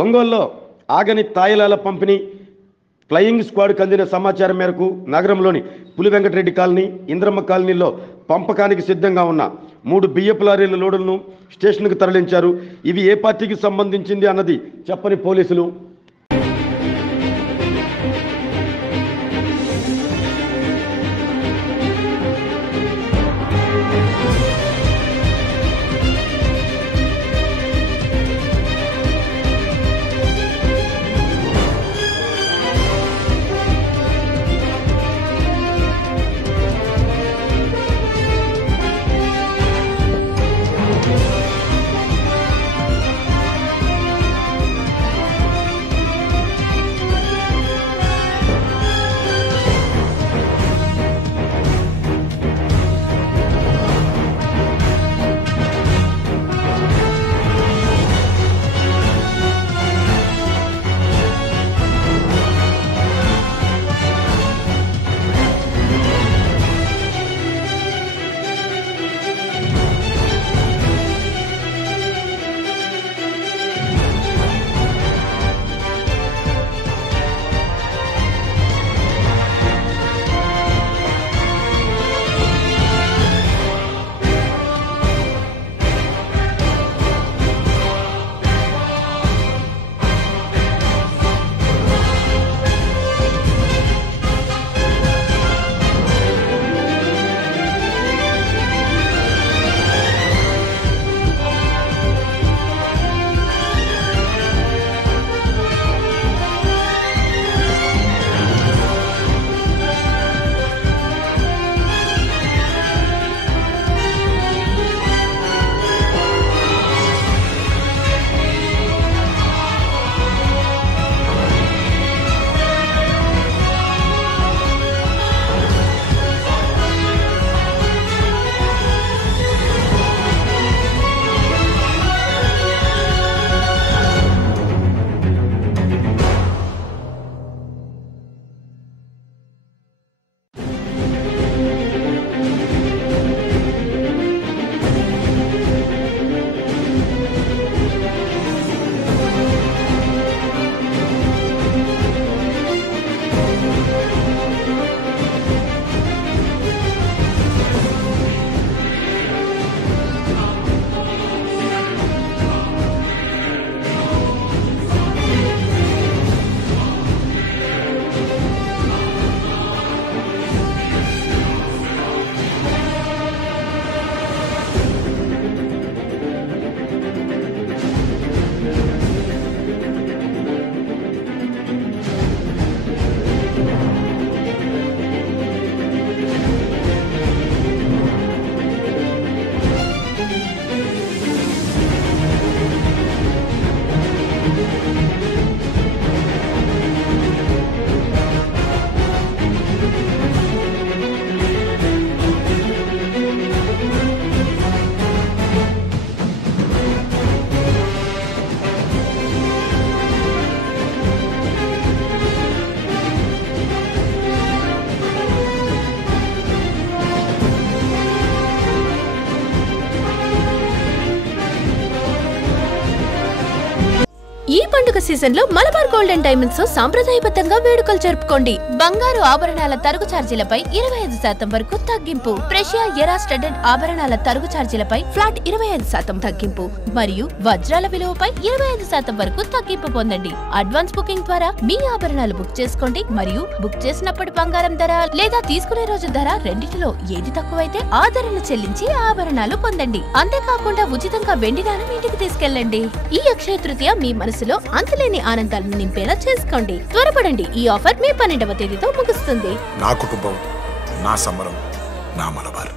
ఒంగోలులో ఆగని తాయిలాల పంపిణీ ఫ్లయింగ్ స్క్వాడ్కు అందిన సమాచారం మేరకు నగరంలోని పులివెంకటరెడ్డి కాలనీ, ఇంద్రమ్మ కాలనీలో పంపకానికి సిద్ధంగా ఉన్న 3 బియ్యపు లారీల లోడులను స్టేషన్కు తరలించారు. ఇవి ఏ పార్టీకి సంబంధించింది అన్నది చెప్పని పోలీసులు ఈ పండుగ సీజన్ లో మలబార్ గోల్డ్ అండ్ డైమండ్స్ తో సాంప్రదాయబద్ధంగా వేడుకలు జరుపుకోండి. బంగారు ఆభరణాల తరుగు ఛార్జీలపై 25% వరకు తగ్గింపు. ప్రెషియా ఎరా స్టడ్డెడ్ ఆభరణాల తరుగు ఛార్జీలపై ఫ్లాట్ 25% తగ్గింపు మరియు వజ్రాల విలువపై 25% వరకు తగ్గింపు పొందండి. అడ్వాన్స్ బుకింగ్ ద్వారా మీ ఆభరణాలు బుక్ చేసుకోండి మరియు బుక్ చేసినప్పటి బంగారం ధర లేదా తీసుకునే రోజు ధర రెండింటిలో ఏది తక్కువైతే ఆ ధరను చెల్లించి ఆభరణాలు పొందండి. అంతేకాకుండా ఉచితంగా వెండి నాణెం ఇంటికి తీసుకెళ్లండి. ఈ అక్షయ తృతీయ మీ మనసులో అంతులేని ఆనందాలను నింపేలా చేసుకోండి. త్వరపడండి, ఈ ఆఫర్ మే 12వ తేదీతో ముగుస్తుంది. నా కుటుంబం, నా సంబరం, నా మలబార్.